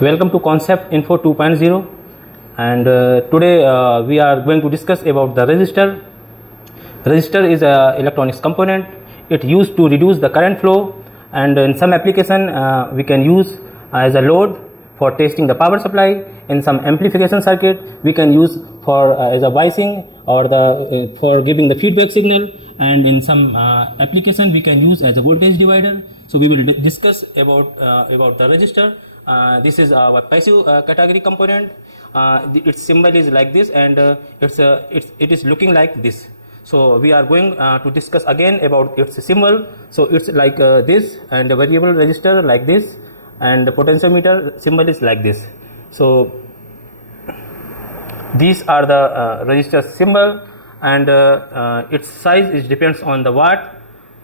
Welcome to Concept Info 2.0, and today we are going to discuss about the resistor. Resistor is a electronics component. It used to reduce the current flow, and in some application we can use as a load for testing the power supply. In some amplification circuit we can use for as a biasing or the for giving the feedback signal, and in some application we can use as a voltage divider. So we will discuss about the resistor. This is our passive category component. Its symbol is like this, and it is looking like this. So we are going to discuss again about its symbol. So it's like this, and the variable resistor like this, and the potentiometer symbol is like this. So these are the resistor symbol, and its size is depends on the watt.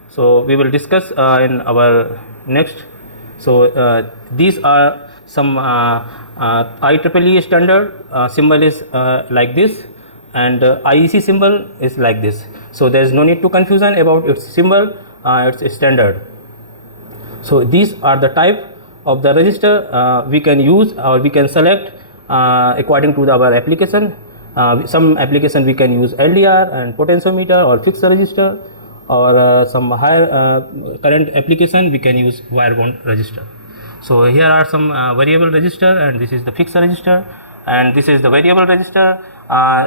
So we will discuss in our next. So these are some IEEE standard symbol is like this, and IEC symbol is like this. So there is no need to confusion about its symbol, its standard. So these are the type of the resistor we can use or we can select according to our application. Some application we can use LDR and potentiometer or fixed resistor, or some higher current application we can use wire bond resistor. So here are some variable resistor, and this is the fixed resistor, and this is the variable resistor.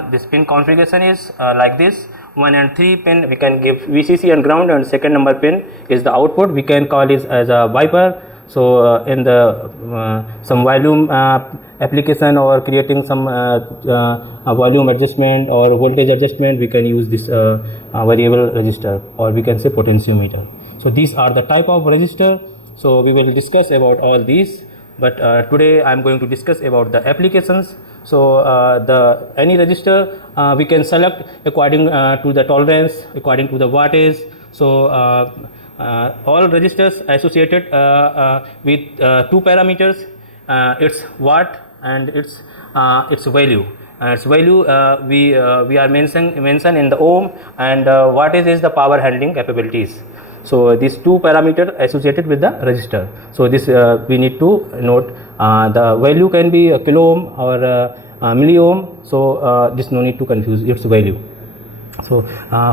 This pin configuration is like this. 1 and 3 pin we can give VCC and ground, and second number pin is the output. We can call it as a wiper. So in the some volume application or creating some volume adjustment or voltage adjustment, we can use this variable resistor, or we can say potentiometer. So these are the type of resistor. So we will discuss about all these, but today I am going to discuss about the applications. So the any resistor we can select according to the tolerance, according to the wattage. So all resistors associated with two parameters, its watt and its value. Its value we are mention in the ohm, and wattage is the power handling capabilities. So these two parameters associated with the resistor. So this we need to note. The value can be a kilo ohm or milli ohm. So this no need to confuse its value. So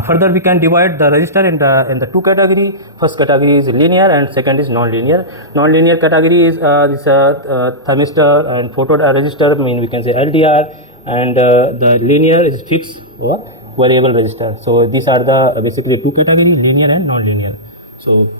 further we can divide the resistor in the two category. First category is linear and second is non-linear. Non-linear category is this thermistor and photoresistor, mean we can say LDR, and the linear is fixed or variable resistor. So these are the basically two category, linear and non-linear. So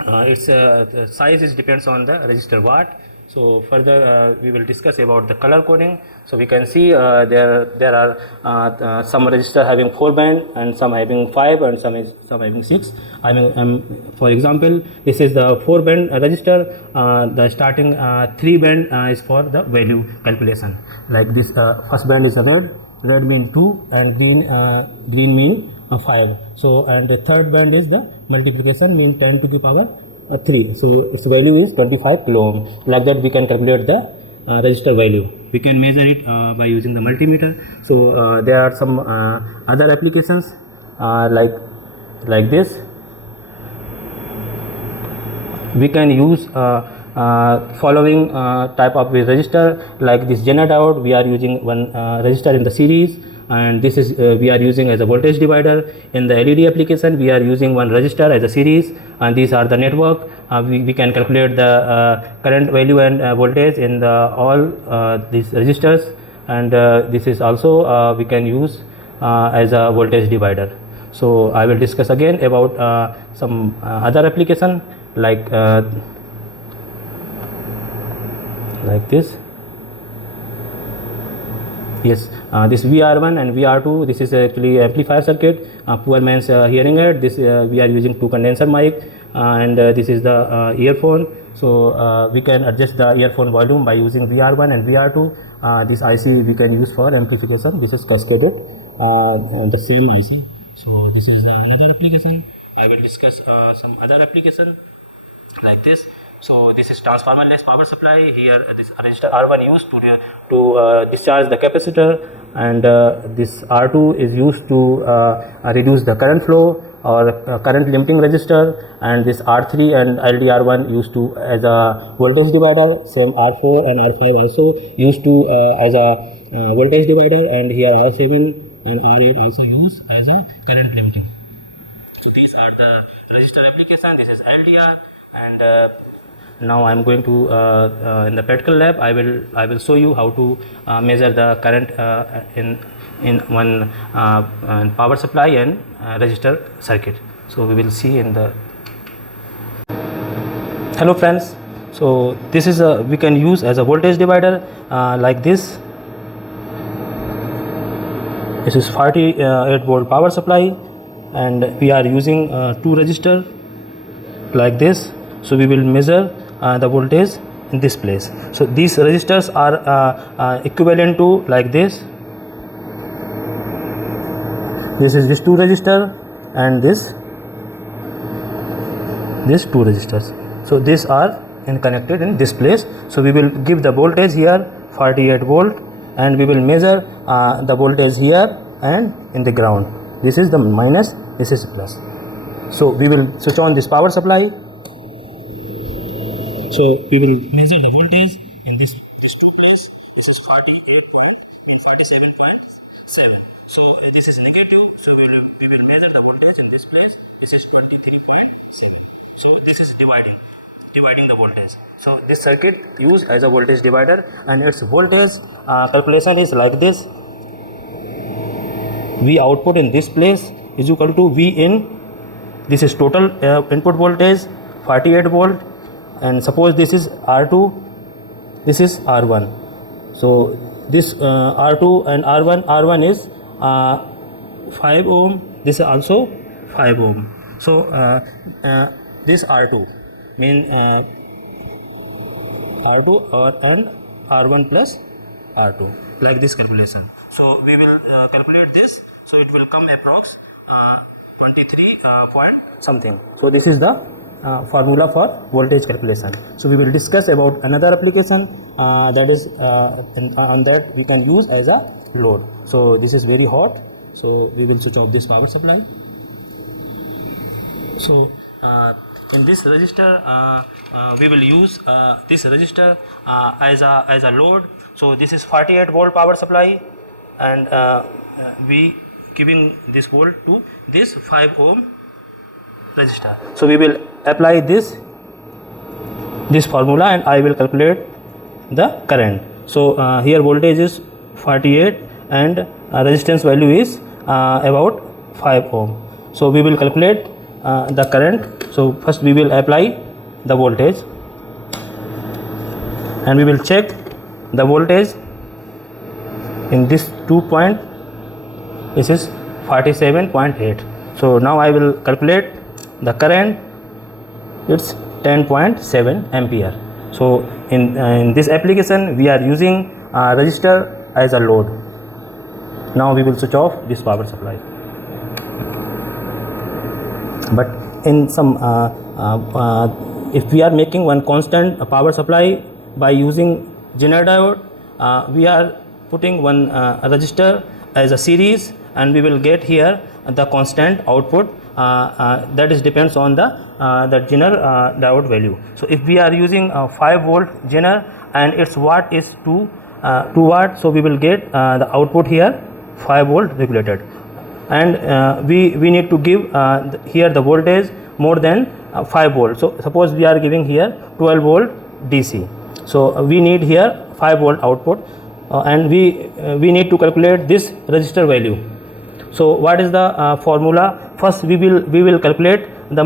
its the size is depends on the resistor watt. So further we will discuss about the color coding. So we can see there are some resistor having 4 band, and some having 5, and some having 6. I mean, for example, this is the 4 band resistor. The starting 3 band is for the value calculation. Like this, first band is a red mean 2, and green mean 5. So and the third band is the multiplication, mean 10 to the power 3. So its value is 25 kilo ohm. Like that we can calculate the resistor value. We can measure it by using the multimeter. So there are some other applications like this. We can use following type of resistor, like this Zener diode. We are using one resistor in the series, and this is we are using as a voltage divider. In the LED application we are using one resistor as a series, and these are the network. We can calculate the current value and voltage in the all these resistors, and this is also we can use as a voltage divider. So I will discuss again about some other application like this. Yes, this VR1 and VR2, this is actually amplifier circuit, poor man's hearing aid. This we are using two condenser mic, and this is the earphone. So we can adjust the earphone volume by using VR1 and VR2. This IC we can use for amplification. This is cascaded on the same IC. So this is the another application. I will discuss some other application like this. So this is transformer less power supply. Here this resistor R1 used to discharge the capacitor, and this R2 is used to reduce the current flow. or current limiting resistor, and this R3 and LDR1 used to as a voltage divider. Same R4 and R5 also used to as a voltage divider, and here R7 and R8 also used as a current limiting. So these are the resistor application. This is LDR, and now I am going to in the practical lab I will show you how to measure the current in one power supply and resistor circuit. So we will see in the. Hello friends, so this is a we can use as a voltage divider like this. This is 48 volt power supply, and we are using two resistor like this. So we will measure the voltage in this place. So these resistors are equivalent to like this. This is this two resistor and this two resistors. So these are connected in this place. So we will give the voltage here 48 volt, and we will measure the voltage here and in the ground. This is the minus, this is plus. So we will switch on this power supply. So we will measure the voltage in this two place. This is 48 volt and 47.7. So this is negative. So we will measure the voltage in this place. This is 23.7. So this is dividing the voltage. So this circuit used as a voltage divider, and its voltage calculation is like this. V output in this place is equal to V in. This is total input voltage 48 volt, and suppose this is R2, this is R1. So this R2 and R1 is 5 ohm, this is also 5 ohm. So this R2 mean R2 and R1 plus R2, like this calculation. So we will calculate this. So it will come approx 23 point something. So this is the formula for voltage calculation. So we will discuss about another application that is on that we can use as a load. So this is very hot. So we will switch off this power supply. So in this resistor we will use this resistor as a load. So this is 48 volt power supply, and we giving this volt to this 5 ohm resistor. So we will apply this formula, and I will calculate the current. So here voltage is 48 and resistance value is about 5 ohm. So we will calculate the current. So first we will apply the voltage, and we will check the voltage in this 2 point. This is 47.8. So now I will calculate the current. It's 10.7 ampere. So in this application we are using resistor as a load. Now we will switch off this power supply. But in some if we are making one constant power supply by using Zener diode, we are putting one resistor as a series, and we will get here the constant output that is depends on the Zener diode value. So if we are using 5 volt Zener and its watt is 2 watt, so we will get the output here 5 volt regulated, and we need to give here the voltage more than 5 volt. So suppose we are giving here 12 volt DC, so we need here 5 volt output, and we need to calculate this resistor value. So what is the formula? First we will calculate the